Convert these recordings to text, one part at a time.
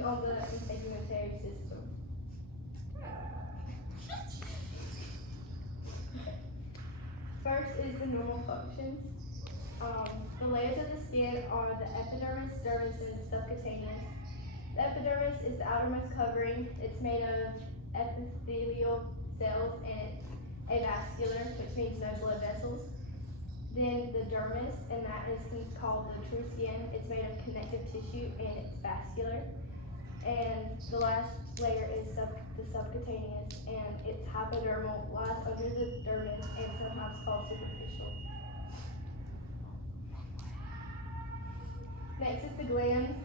Working on the integumentary system. First is the normal functions. The layers of the skin are the epidermis, dermis, and the subcutaneous. The epidermis is the outermost covering. It's made of epithelial cells and it's avascular, which means no blood vessels. Then the dermis, and that is called the true skin. It's made of connective tissue and it's vascular. And the last layer is the subcutaneous, and it's hypodermal, lies under the dermis, and sometimes called superficial. Next is the glands.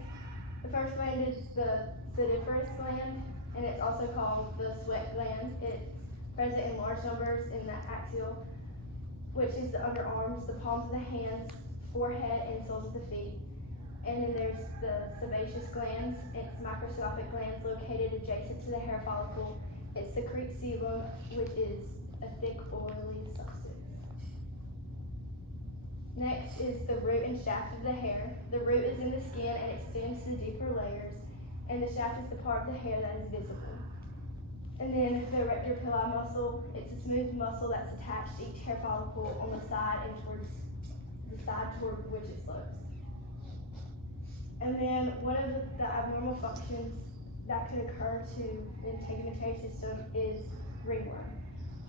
The first gland is the sediferous gland, and it's also called the sweat gland. It's present in large numbers in the axial, which is the underarms, the palms of the hands, forehead, and soles of the feet. And then there's the sebaceous glands. It's microscopic glands located adjacent to the hair follicle. It secretes sebum, which is a thick, oily substance. Next is the root and shaft of the hair. The root is in the skin and extends to the deeper layers, and the shaft is the part of the hair that is visible. And then the erector pili muscle, it's a smooth muscle that's attached to each hair follicle on the side and towards the side toward which it slopes. And then one of the abnormal functions that could occur to the integumentary system is ringworm.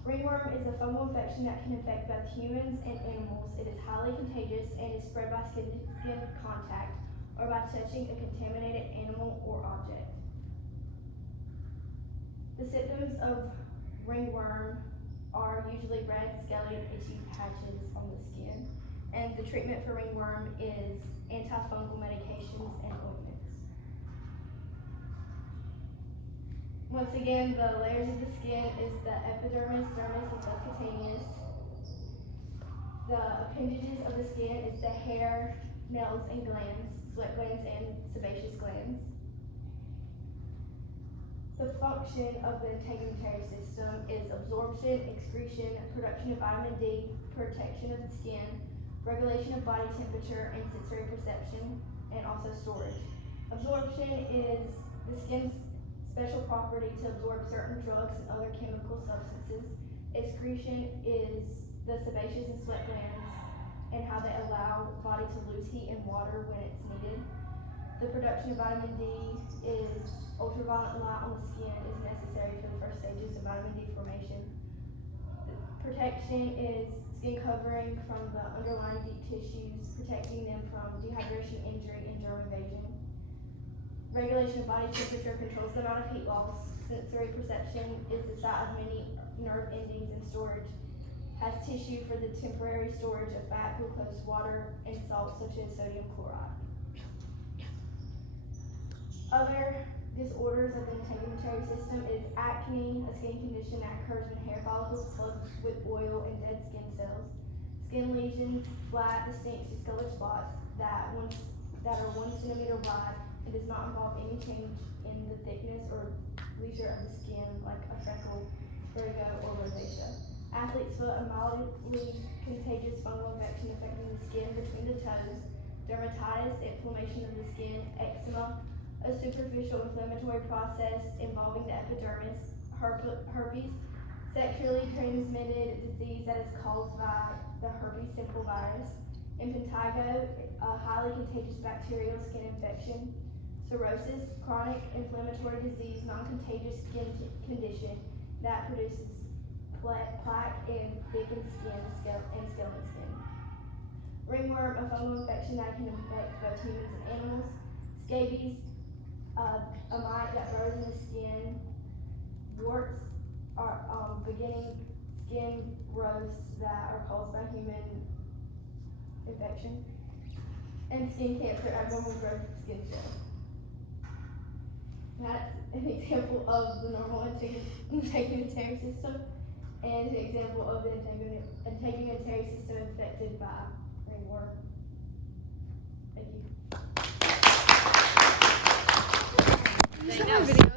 Ringworm is a fungal infection that can infect both humans and animals. It is highly contagious and is spread by skin contact or by touching a contaminated animal or object. The symptoms of ringworm are usually red, scaly, and itchy patches on the skin. And the treatment for ringworm is antifungal medications and ointments. Once again, the layers of the skin is the epidermis, dermis, and subcutaneous. The appendages of the skin is the hair, nails, and glands, sweat glands, and sebaceous glands. The function of the integumentary system is absorption, excretion, production of vitamin D, protection of the skin, regulation of body temperature and sensory perception, and also storage. Absorption is the skin's special property to absorb certain drugs and other chemical substances. Excretion is the sebaceous and sweat glands and how they allow body to lose heat and water when it's needed. The production of vitamin D is ultraviolet light on the skin is necessary for the first stages of vitamin D formation. Protection is skin covering from the underlying deep tissues, protecting them from dehydration, injury, and germ invasion. Regulation of body temperature controls the amount of heat loss. Sensory perception is the sight of many nerve endings, and storage has tissue for the temporary storage of fat, glucose, water, and salts such as sodium chloride. Other disorders of the integumentary system is acne, a skin condition that occurs when hair follicles plug with oil and dead skin cells. Skin lesions, flat, distinct, discolored spots that are 1 centimeter wide and does not involve any change in the thickness or leisure of the skin, like a freckle, vertigo, or rosacea. Athlete's foot, a mildly contagious fungal infection affecting the skin between the toes. Dermatitis, inflammation of the skin. Eczema, a superficial inflammatory process involving the epidermis. Herpes, sexually transmitted disease that is caused by the herpes simple virus. Impetigo, a highly contagious bacterial skin infection. Cirrhosis, chronic inflammatory disease, non-contagious skin condition that produces plaque and thickened skin and skeleton skin. Ringworm, a fungal infection that can infect both humans and animals. Scabies, a mite that grows in the skin. Warts are beginning skin growths that are caused by human infection. And skin cancer, abnormal growth of skin cells. That's an example of the normal integumentary system and an example of the integumentary system affected by ringworm. Thank you. Video.